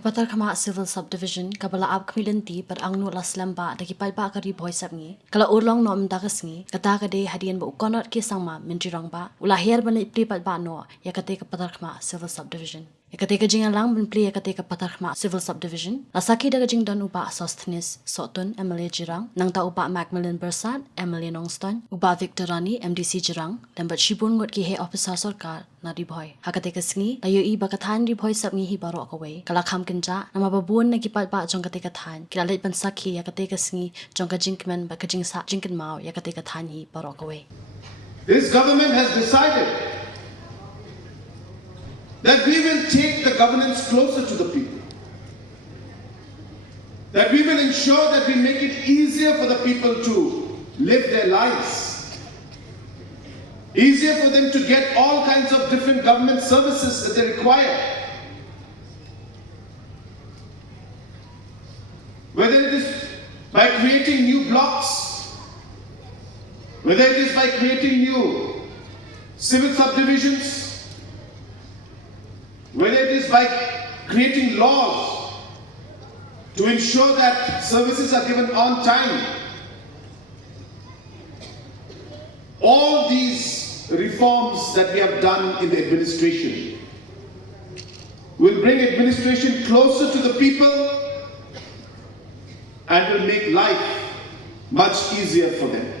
Patharkhmah Civil Subdivision kabala ab kmilinti per angnu laslamba dagi Paidbah kari boysap ngi kala urlong nom dagas ngi kata kade hadian ba Conrad ke Sangma mintirang ba ulahir ban ipli Paidbah no yakate ka Patharkhmah Civil Subdivision yakate ka jingan lang ban pli yakate ka Patharkhmah Civil Subdivision lasaki daga jing dan uba Sosthenes Sotun MLA Jirang nang ta uba Macmillan Bersat MLA Nongston uba Victorani MDC Jirang dan bat shibun ngot ki he officer sarkar na riboy hakate ka sngi layo i bakathan riboy sap ngi hi baro akaway kala kham kinja nama babun na gipat ba jong kate ka than kila leit ban sakhi yakate ka sngi jong ka jinkmen ba ka jingsa jinkin mau yakate ka than hi baro akaway. This government has decided that we will take the governance closer to the people, that we will ensure that we make it easier for the people to live their lives, easier for them to get all kinds of different government services that they require. Whether it is by creating new blocks, whether it is by creating new civil subdivisions, whether it is by creating laws to ensure that services are given on time, all these reforms that we have done in the administration will bring administration closer to the people and will make life much easier for them.